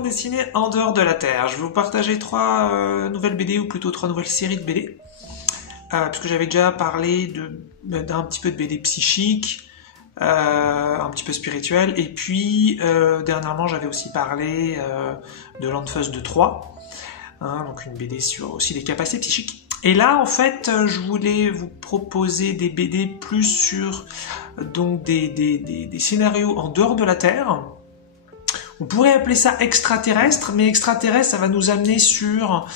bande dessinée en dehors de la Terre. Je vais vous partager 3 nouvelles BD, ou plutôt 3 nouvelles séries de BD. Puisque j'avais déjà parlé d'un petit peu de BD psychique, un petit peu spirituel, et puis dernièrement j'avais aussi parlé de Landfuss de 3, donc une BD sur aussi des capacités psychiques. Et là en fait je voulais vous proposer des BD plus sur donc des scénarios en dehors de la Terre. On pourrait appeler ça extraterrestre, mais extraterrestre ça va nous amener sur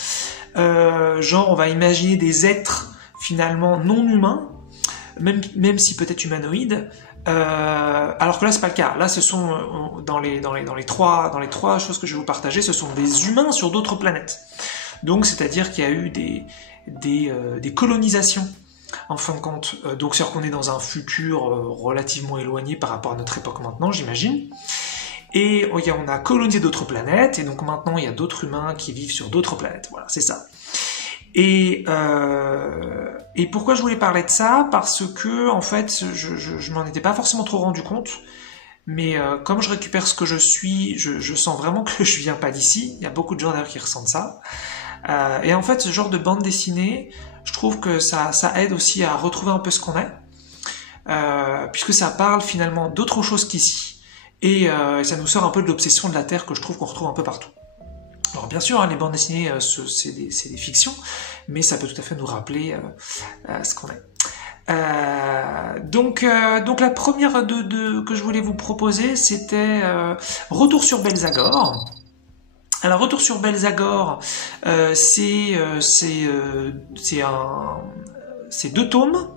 genre on va imaginer des êtres finalement non humains, même si peut-être humanoïdes, alors que là c'est pas le cas. Là ce sont dans les trois choses que je vais vous partager, ce sont des humains sur d'autres planètes. Donc c'est-à-dire qu'il y a eu des colonisations en fin de compte. Donc c'est-à-dire qu'on est dans un futur relativement éloigné par rapport à notre époque maintenant, j'imagine. Et on a colonisé d'autres planètes, et donc maintenant il y a d'autres humains qui vivent sur d'autres planètes. Voilà, c'est ça. Et pourquoi je voulais parler de ça? Parce que en fait, je m'en étais pas forcément trop rendu compte, mais comme je récupère ce que je suis, je sens vraiment que je viens pas d'ici. Il y a beaucoup de gens d'ailleurs qui ressentent ça. Et en fait, ce genre de bande dessinée, je trouve que ça aide aussi à retrouver un peu ce qu'on est, puisque ça parle finalement d'autre chose qu'ici, et ça nous sort un peu de l'obsession de la Terre que je trouve qu'on retrouve un peu partout. Alors bien sûr, les bandes dessinées, c'est des fictions, mais ça peut tout à fait nous rappeler ce qu'on est. Donc la première que je voulais vous proposer, c'était Retour sur Belzagor. Alors Retour sur Belzagor, c'est 2 tomes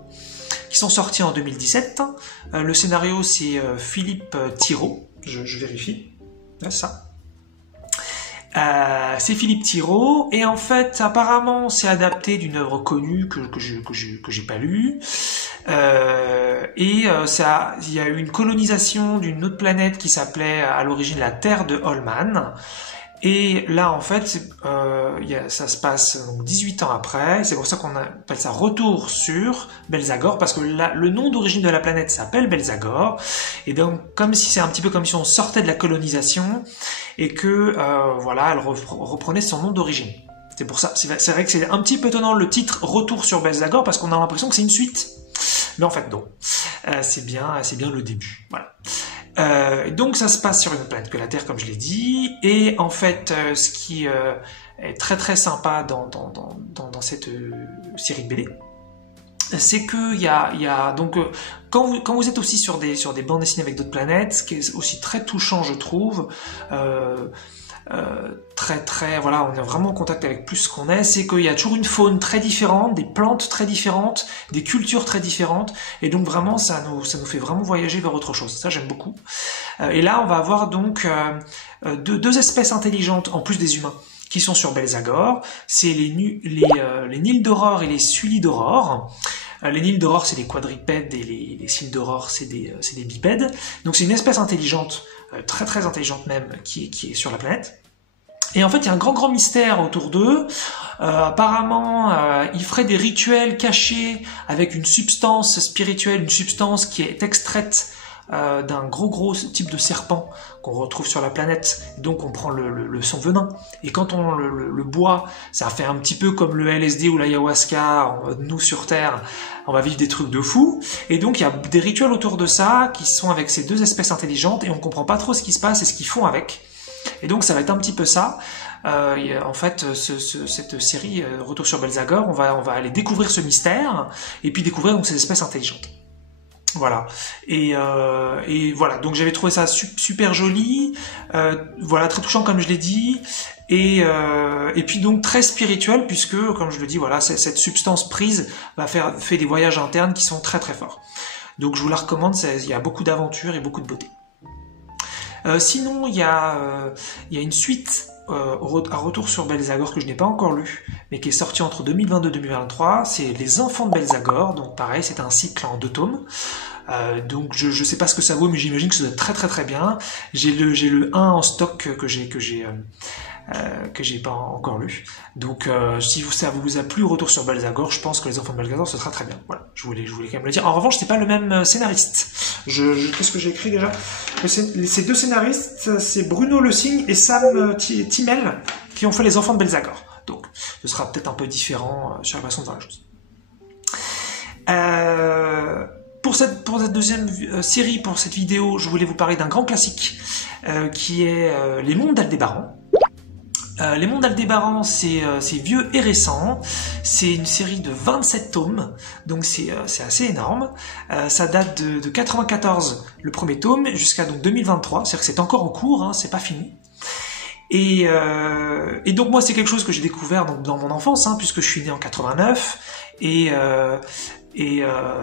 qui sont sortis en 2017. Le scénario, c'est Philippe Thirault, je vérifie, c'est ça. C'est Philippe Thirault, et en fait apparemment c'est adapté d'une œuvre connue que j'ai pas lue, il y a eu une colonisation d'une autre planète qui s'appelait à l'origine la Terre de Holman, et là en fait ça se passe donc 18 ans après. C'est pour ça qu'on appelle ça Retour sur Belzagor, parce que le nom d'origine de la planète s'appelle Belzagor, et donc comme si c'est un petit peu comme si on sortait de la colonisation et que elle reprenait son nom d'origine. C'est pour ça, c'est vrai que c'est un petit peu étonnant le titre Retour sur Belzagor, parce qu'on a l'impression que c'est une suite, mais en fait non, c'est bien le début. Voilà. Donc ça se passe sur une planète que la Terre, comme je l'ai dit, et en fait ce qui est très très sympa dans cette série de BD, c'est que il y a donc quand vous êtes aussi sur des bandes dessinées avec d'autres planètes, ce qui est aussi très touchant, je trouve, on est vraiment en contact avec plus ce qu'on est, c'est qu'il y a toujours une faune très différente, des plantes très différentes, des cultures très différentes, et donc vraiment ça nous fait vraiment voyager vers autre chose. Ça j'aime beaucoup. Et là on va avoir donc deux espèces intelligentes en plus des humains qui sont sur Belzagor. C'est les Nils-d'Aurore et les Sully-d'Aurore. Les Nils-d'Aurore c'est des quadrupèdes, et les Sully-d'Aurore c'est des bipèdes. Donc c'est une espèce intelligente, très très intelligente même, qui est sur la planète. Et en fait, il y a un grand mystère autour d'eux. Apparemment, ils feraient des rituels cachés avec une substance spirituelle, une substance qui est extraite d'un gros type de serpent qu'on retrouve sur la planète. Donc on prend son venin, et quand on le boit, ça fait un petit peu comme le LSD ou l'ayahuasca. Nous sur Terre, on va vivre des trucs de fou, et donc il y a des rituels autour de ça qui sont avec ces 2 espèces intelligentes, et on comprend pas trop ce qui se passe et ce qu'ils font avec. Et donc ça va être un petit peu ça. En fait, cette série Retour sur Belzagor, on va aller découvrir ce mystère, et puis découvrir donc ces espèces intelligentes. Voilà. Et voilà. Donc j'avais trouvé ça super joli, très touchant comme je l'ai dit, et puis donc très spirituel, puisque comme je le dis, cette substance prise fait des voyages internes qui sont très très forts. Donc je vous la recommande. Il y a beaucoup d'aventures et beaucoup de beauté. Sinon, il y a une suite à Retour sur Belzagor que je n'ai pas encore lu, mais qui est sortie entre 2022 et 2023. C'est Les Enfants de Belzagor. Donc pareil, c'est un cycle en 2 tomes. Donc je sais pas ce que ça vaut, mais j'imagine que ça doit être très très très bien. J'ai le 1 en stock que j'ai que j'ai pas encore lu. Donc si ça vous a plu, Retour sur Belzagor, je pense que Les Enfants de Belzagor, ce sera très bien. Voilà, je voulais quand même le dire. En revanche, c'est pas le même scénariste. Qu'est-ce que j'ai écrit déjà? Ces deux scénaristes, c'est Bruno Le Signe et Sam Timel qui ont fait Les Enfants de Belzagor. Donc, ce sera peut-être un peu différent sur la façon de voir la chose. Pour cette deuxième série, pour cette vidéo, je voulais vous parler d'un grand classique qui est Les Mondes d'Aldébaran. Les Mondes d'Aldébaran, c'est vieux et récent. C'est une série de 27 tomes, donc c'est assez énorme. Ça date de 94, le premier tome, jusqu'à donc 2023. C'est-à-dire que c'est encore en cours, hein, c'est pas fini. Et donc moi, c'est quelque chose que j'ai découvert donc, dans mon enfance, hein, puisque je suis né en 89 et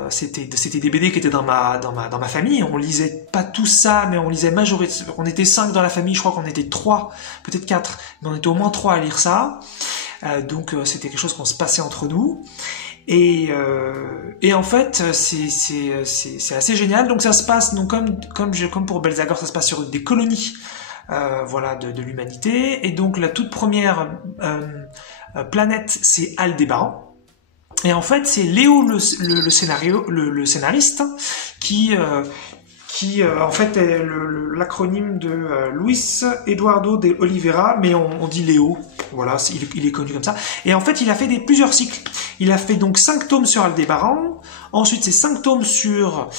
c'était des BD qui étaient dans ma famille. On lisait pas tout ça, mais on lisait majoritairement. On était 5 dans la famille, je crois qu'on était 3, peut-être 4, mais on était au moins 3 à lire ça. Donc c'était quelque chose qu'on se passait entre nous. Et en fait, c'est assez génial. Donc ça se passe donc comme pour Belzagor, ça se passe sur des colonies. Voilà, de l'humanité. Et donc la toute première planète, c'est Aldébaran. Et en fait, c'est Léo le scénariste qui en fait est l'acronyme de Luis Eduardo de Oliveira, mais on dit Léo. Voilà, il est connu comme ça. Et en fait, il a fait plusieurs cycles. Il a fait donc 5 tomes sur Aldébaran. Ensuite, c'est 5 tomes sur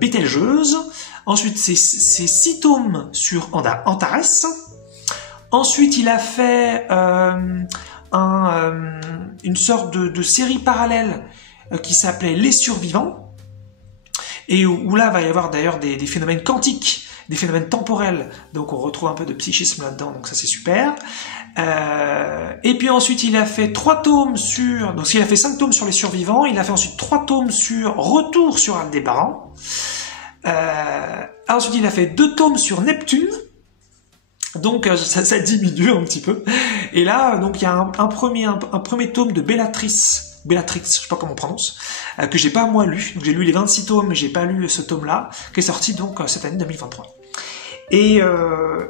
Bételgeuse. Ensuite, c'est 6 tomes sur Antares. Ensuite, il a fait une sorte de série parallèle qui s'appelait Les Survivants, et où là, va y avoir d'ailleurs des phénomènes quantiques, des phénomènes temporels, donc on retrouve un peu de psychisme là-dedans, donc ça c'est super. Et puis ensuite, il a fait 3 tomes sur... Donc il a fait 5 tomes sur Les Survivants, il a fait ensuite 3 tomes sur Retour sur Aldébaran. Ensuite, il a fait 2 tomes sur Neptune. Donc ça diminue un petit peu. Et là, donc il y a un premier tome de Bellatrix, je sais pas comment on prononce, que j'ai pas moi lu. Donc j'ai lu les 26 tomes, mais j'ai pas lu ce tome-là, qui est sorti donc cette année 2023. Et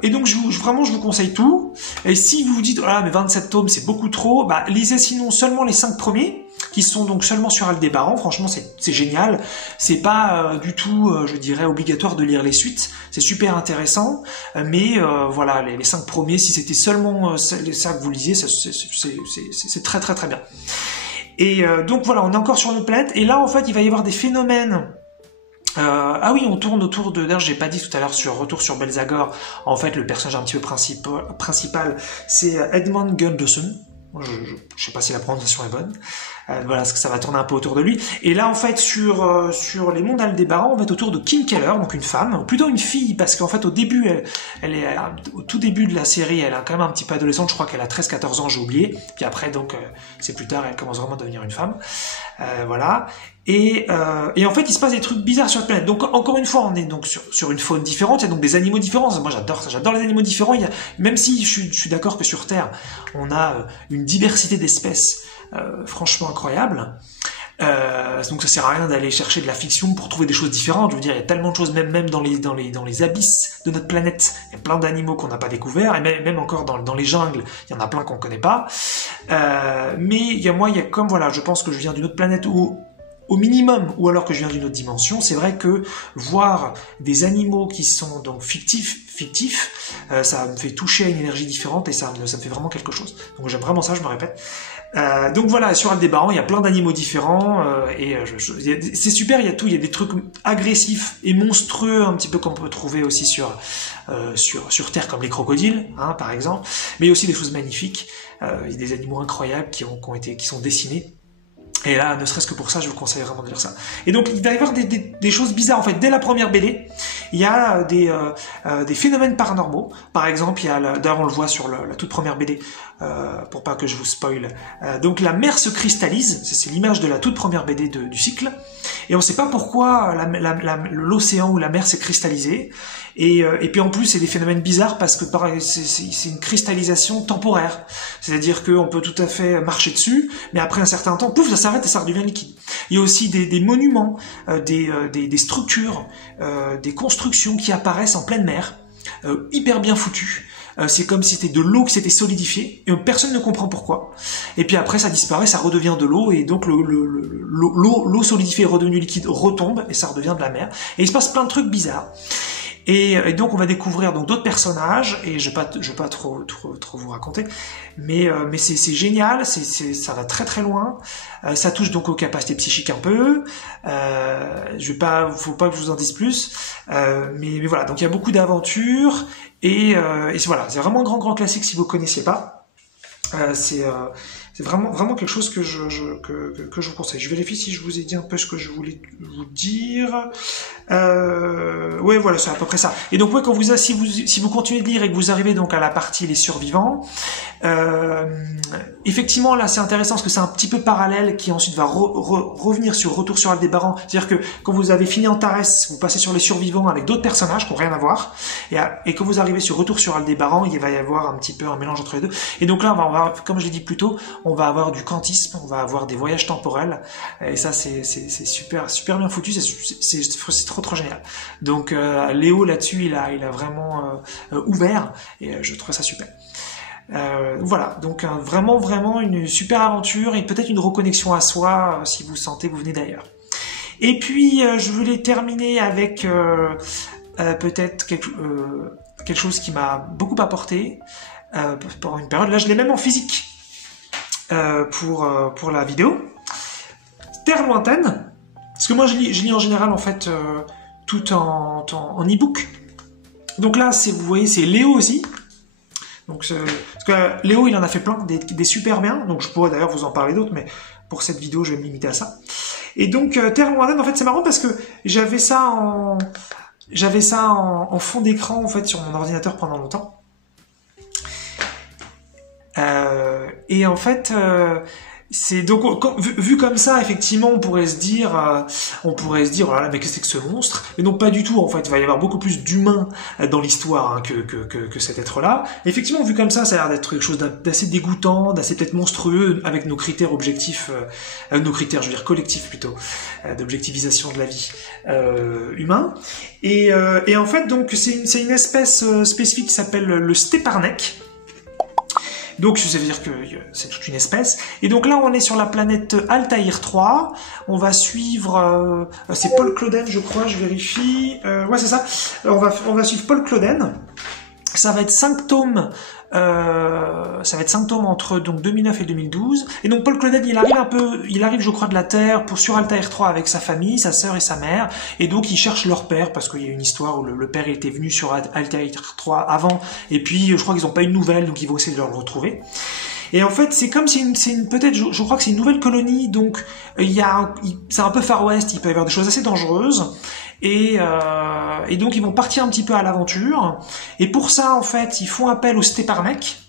donc vraiment je vous conseille tout. Et si vous vous dites, mais 27 tomes c'est beaucoup trop, bah lisez sinon seulement les 5 premiers, qui sont donc seulement sur Aldébaran. Franchement c'est génial. C'est pas du tout, je dirais, obligatoire de lire les suites. C'est super intéressant. Mais voilà, les 5 premiers, si c'était seulement ça que vous lisiez, c'est très très très bien. Et donc voilà, on est encore sur notre planète. Et là en fait il va y avoir des phénomènes. Ah oui, on tourne autour de... D'ailleurs, j'ai pas dit tout à l'heure sur Retour sur Belzagor, en fait, le personnage un petit peu principal, c'est Edmund Gunderson. Je sais pas si la prononciation est bonne. Voilà, parce que ça va tourner un peu autour de lui. Et là, en fait, sur les mondes Aldébaran, on va être autour de Kim Keller, donc une femme, plutôt une fille, parce qu'en fait, au début, au tout début de la série, elle est quand même un petit peu adolescente, je crois qu'elle a 13-14 ans, j'ai oublié. Puis après, donc, c'est plus tard, elle commence vraiment à devenir une femme. Voilà. Et en fait, il se passe des trucs bizarres sur la planète. Donc, encore une fois, on est donc sur une faune différente. Il y a donc des animaux différents. Moi, j'adore ça. J'adore les animaux différents. Même si je suis d'accord que sur Terre, on a une diversité d'espèces franchement incroyable. Donc, ça sert à rien d'aller chercher de la fiction pour trouver des choses différentes. Je veux dire, il y a tellement de choses, même dans les abysses de notre planète. Il y a plein d'animaux qu'on n'a pas découverts. Et même encore dans les jungles, il y en a plein qu'on connaît pas. Mais il y a comme, voilà, je pense que je viens d'une autre planète où, au minimum, ou alors que je viens d'une autre dimension, c'est vrai que voir des animaux qui sont donc fictifs, ça me fait toucher à une énergie différente et ça me fait vraiment quelque chose. Donc j'aime vraiment ça, je me répète. Donc voilà, sur Aldébaran, il y a plein d'animaux différents et c'est super, il y a tout, il y a des trucs agressifs et monstrueux, un petit peu qu'on peut trouver aussi sur Terre, comme les crocodiles, hein, par exemple, mais il y a aussi des choses magnifiques, il y a des animaux incroyables qui sont dessinés. Et là, ne serait-ce que pour ça, je vous conseille vraiment de lire ça. Et donc, il va y avoir des choses bizarres. En fait, dès la première BD, il y a des phénomènes paranormaux. Par exemple, d'ailleurs, on le voit sur la toute première BD, pour pas que je vous spoil. Donc, la mer se cristallise. C'est l'image de la toute première BD du cycle. Et on ne sait pas pourquoi l'océan ou la mer s'est cristallisé. Et puis en plus, c'est des phénomènes bizarres parce que c'est une cristallisation temporaire. C'est-à-dire qu'on peut tout à fait marcher dessus, mais après un certain temps, pouf, ça s'arrête et ça redevient liquide. Il y a aussi des monuments, des structures, des constructions qui apparaissent en pleine mer, hyper bien foutues. c'est comme si c'était de l'eau qui s'était solidifiée, et personne ne comprend pourquoi. Et puis après, ça disparaît, ça redevient de l'eau, et donc l'eau solidifiée redevenue liquide retombe, et ça redevient de la mer. Et il se passe plein de trucs bizarres. Et donc on va découvrir donc d'autres personnages, et je vais pas trop vous raconter, mais c'est génial, ça va très très loin, ça touche donc aux capacités psychiques un peu, faut pas que je vous en dise plus, mais voilà, donc il y a beaucoup d'aventures, et voilà, c'est vraiment un grand classique si vous connaissiez pas, c'est vraiment quelque chose que je vous conseille. Je vérifie si je vous ai dit un peu ce que je voulais vous dire. Ouais, voilà, c'est à peu près ça. Et donc, ouais, si vous continuez de lire et que vous arrivez donc à la partie les survivants, effectivement, là, c'est intéressant parce que c'est un petit peu parallèle qui ensuite va revenir sur Retour sur Aldébaran. C'est-à-dire que quand vous avez fini Antares, vous passez sur les survivants avec d'autres personnages qui n'ont rien à voir. Et quand vous arrivez sur Retour sur Aldébaran, il va y avoir un petit peu un mélange entre les deux. Et donc là, on va comme je l'ai dit plus tôt, on va avoir du quantisme, on va avoir des voyages temporels, et ça c'est super bien foutu, c'est trop génial. Donc Léo là-dessus, il a vraiment ouvert, et je trouve ça super. Voilà, donc vraiment une super aventure, et peut-être une reconnexion à soi si vous sentez que vous venez d'ailleurs. Et puis je voulais terminer avec peut-être quelque chose qui m'a beaucoup apporté pendant une période. Là, je l'ai même en physique. Pour la vidéo. Terre lointaine, parce que moi je lis en général en fait tout en e-book. Donc là, vous voyez, c'est Léo aussi. Donc parce que Léo, il en a fait plein, des super bien. Donc je pourrais d'ailleurs vous en parler d'autres, mais pour cette vidéo, je vais me limiter à ça. Et donc Terre lointaine, en fait, c'est marrant parce que j'avais ça en fond d'écran en fait sur mon ordinateur pendant longtemps. Et en fait, c'est donc vu comme ça, effectivement, on pourrait se dire, oh là là, mais qu'est-ce que c'est que ce monstre? Mais non, pas du tout. En fait, il va y avoir beaucoup plus d'humains dans l'histoire que cet être-là. Effectivement, vu comme ça a l'air d'être quelque chose d'assez dégoûtant, d'assez peut-être monstrueux avec nos critères objectifs, nos critères, je veux dire collectifs plutôt, d'objectivisation de la vie humain. Et en fait, donc c'est une espèce spécifique qui s'appelle le Steparnek. Donc ça veut dire que c'est toute une espèce. Et donc là, on est sur la planète Altaïr 3. On va suivre... c'est Paul Claudel, je crois, je vérifie. Ouais, c'est ça. On va suivre Paul Claudel. Ça va être 5 tomes. Ça va être 5 tomes entre donc 2009 et 2012. Et donc Paul Claudel, il arrive je crois de la Terre sur Altaïr 3 avec sa famille, sa sœur et sa mère. Et donc ils cherchent leur père parce qu'il y a une histoire où le père était venu sur Altaïr 3 avant. Et puis je crois qu'ils n'ont pas eu de nouvelles, donc ils vont essayer de le retrouver. Et en fait, c'est comme si peut-être, je crois que c'est une nouvelle colonie, donc c'est un peu Far West, il peut y avoir des choses assez dangereuses, et donc ils vont partir un petit peu à l'aventure. Et pour ça, en fait, ils font appel au Steparnek,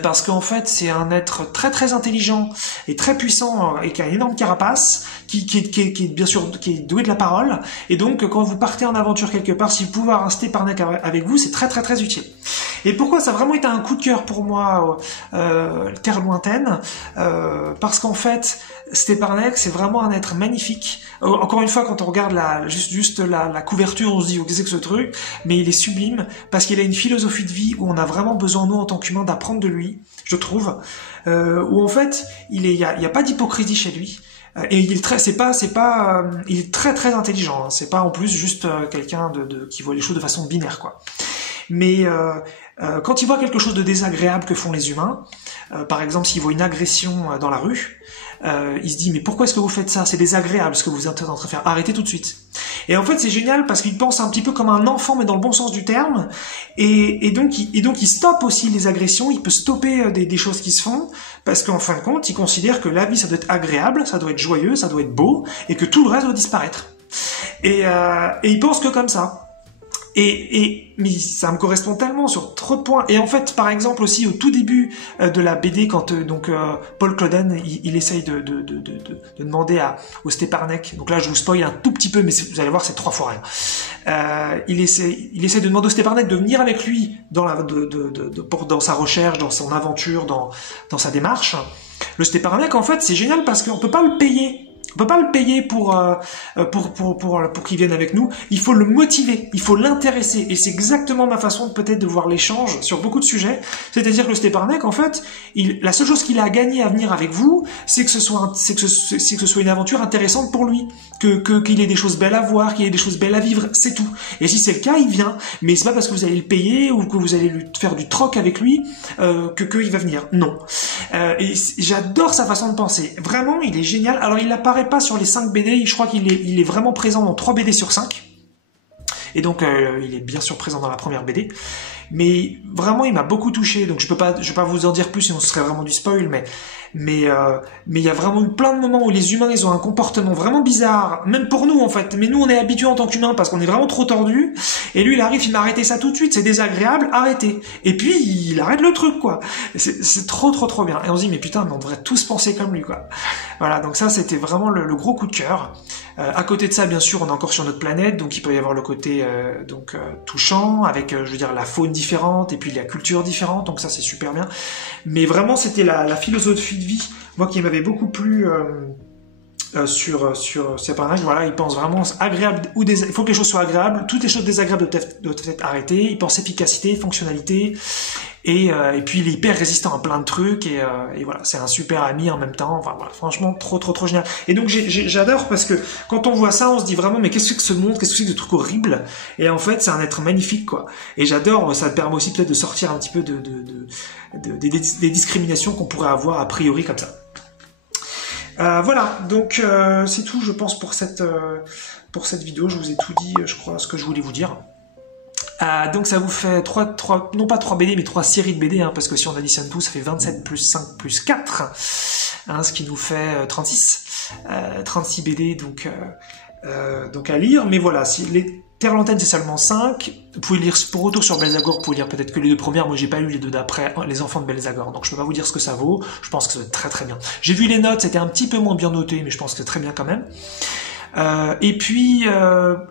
parce qu'en fait, c'est un être très très intelligent et très puissant et qui a une énorme carapace, qui est bien sûr qui est doué de la parole. Et donc, quand vous partez en aventure quelque part, si vous pouvez avoir un Steparnek avec vous, c'est très très très utile. Et pourquoi ça a vraiment été un coup de cœur pour moi, Terre lointaine, parce qu'en fait, Steparnek, c'est vraiment un être magnifique. Encore une fois, quand on regarde juste la couverture, on se dit oh, qu'est-ce que c'est que ce truc, mais il est sublime parce qu'il a une philosophie de vie où on a vraiment besoin, nous en tant qu'humains, d'apprendre de lui, je trouve, où en fait, il y a pas d'hypocrisie chez lui. Et il est très très intelligent. Hein. C'est pas en plus juste quelqu'un qui voit les choses de façon binaire, quoi. Mais quand il voit quelque chose de désagréable que font les humains, par exemple s'il voit une agression dans la rue, il se dit mais pourquoi est-ce que vous faites ça? C'est désagréable ce que vous êtes en train de faire. Arrêtez tout de suite. Et en fait c'est génial parce qu'il pense un petit peu comme un enfant mais dans le bon sens du terme. Et donc il stoppe aussi les agressions. Il peut stopper des choses qui se font parce qu'en fin de compte il considère que la vie ça doit être agréable, ça doit être joyeux, ça doit être beau et que tout le reste doit disparaître. Et il pense que comme ça. Mais ça me correspond tellement sur trop de points. Et en fait, par exemple aussi au tout début de la BD, quand Paul Claudel il essaye de demander au Steparnek. Donc là, je vous spoil un tout petit peu, mais vous allez voir, c'est 3 fois rien. Il essaye de demander au Steparnek de venir avec lui dans sa recherche, dans son aventure, dans sa démarche. Le Steparnek, en fait, c'est génial parce qu'on peut pas le payer. On peut pas le payer pour qu'il vienne avec nous. Il faut le motiver, il faut l'intéresser. Et c'est exactement ma façon peut-être de voir l'échange sur beaucoup de sujets. C'est-à-dire que le Stepanek, en fait, la seule chose qu'il a à gagner à venir avec vous, c'est que ce soit une aventure intéressante pour lui, qu'il ait des choses belles à voir, qu'il ait des choses belles à vivre, c'est tout. Et si c'est le cas, il vient. Mais c'est pas parce que vous allez le payer ou que vous allez lui faire du troc avec lui qu'il va venir. Non. Et j'adore sa façon de penser. Vraiment, il est génial. Alors, il apparaît pas sur les 5 BD, je crois qu'il est vraiment présent dans 3 BD sur 5. Et donc il est bien sûr présent dans la première BD. Mais vraiment il m'a beaucoup touché, donc je vais pas vous en dire plus sinon ce serait vraiment du spoil, mais il y a vraiment eu plein de moments où les humains ils ont un comportement vraiment bizarre, même pour nous en fait, mais nous on est habitués en tant qu'humains parce qu'on est vraiment trop tordus, et lui il arrive, il m'a arrêté ça tout de suite, c'est désagréable, arrêtez. Et puis il arrête le truc quoi. C'est trop bien. Et on se dit mais putain, mais on devrait tous penser comme lui quoi. Voilà, donc ça c'était vraiment le gros coup de cœur. À côté de ça, bien sûr, on est encore sur notre planète, donc il peut y avoir le côté touchant, avec, je veux dire, la faune différente, et puis la culture différente, donc ça c'est super bien. Mais vraiment, c'était la philosophie de vie, moi qui m'avait beaucoup plu sur ces personnages. Voilà, il pense vraiment agréable, il faut que les choses soient agréables, toutes les choses désagréables doivent être arrêtées, il pense efficacité, fonctionnalité, et puis il est hyper résistant à plein de trucs, et voilà, c'est un super ami en même temps. Enfin voilà, franchement trop génial. Et donc j'adore parce que quand on voit ça, on se dit vraiment mais qu'est-ce que ce monde, qu'est-ce que c'est que ce truc horrible, et en fait c'est un être magnifique quoi. Et j'adore, ça permet aussi peut-être de sortir un petit peu des discriminations qu'on pourrait avoir a priori comme ça. Voilà, donc c'est tout je pense pour cette vidéo. Je vous ai tout dit, je crois, ce que je voulais vous dire. Donc ça vous fait non pas 3 BD mais 3 séries de BD, hein, parce que si on additionne tout ça fait 27 plus 5 plus 4, hein, ce qui nous fait 36 BD donc à lire. Mais voilà, si les Terre Lanterne c'est seulement 5, vous pouvez lire pour retour sur Belzagor, vous pouvez lire peut-être que les 2 premières, moi j'ai pas lu les 2 d'après, les enfants de Belzagor, donc je peux pas vous dire ce que ça vaut, je pense que ça va être très bien. J'ai vu les notes, c'était un petit peu moins bien noté, mais je pense que c'est très bien quand même. Et puis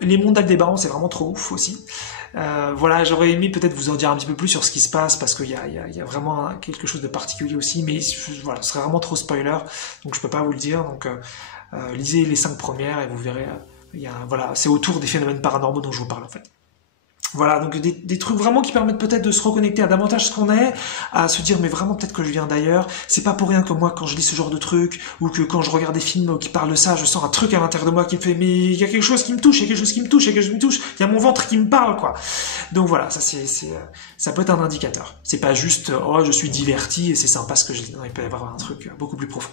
les mondes d'Aldébaran, c'est vraiment trop ouf aussi. Voilà, j'aurais aimé peut-être vous en dire un petit peu plus sur ce qui se passe, parce qu'il y a vraiment quelque chose de particulier aussi, mais voilà, ce serait vraiment trop spoiler, donc je peux pas vous le dire. Donc lisez les 5 premières et vous verrez, voilà, c'est autour des phénomènes paranormaux dont je vous parle en fait. Voilà, donc des trucs vraiment qui permettent peut-être de se reconnecter à davantage ce qu'on est, à se dire mais vraiment peut-être que je viens d'ailleurs. C'est pas pour rien que moi quand je lis ce genre de trucs, ou que quand je regarde des films qui parlent de ça, je sens un truc à l'intérieur de moi qui me fait mais il y a quelque chose qui me touche, il y a quelque chose qui me touche, il y a mon ventre qui me parle quoi. Donc voilà, ça peut être un indicateur. C'est pas juste oh je suis diverti et c'est sympa ce que je dis, non, il peut y avoir un truc beaucoup plus profond.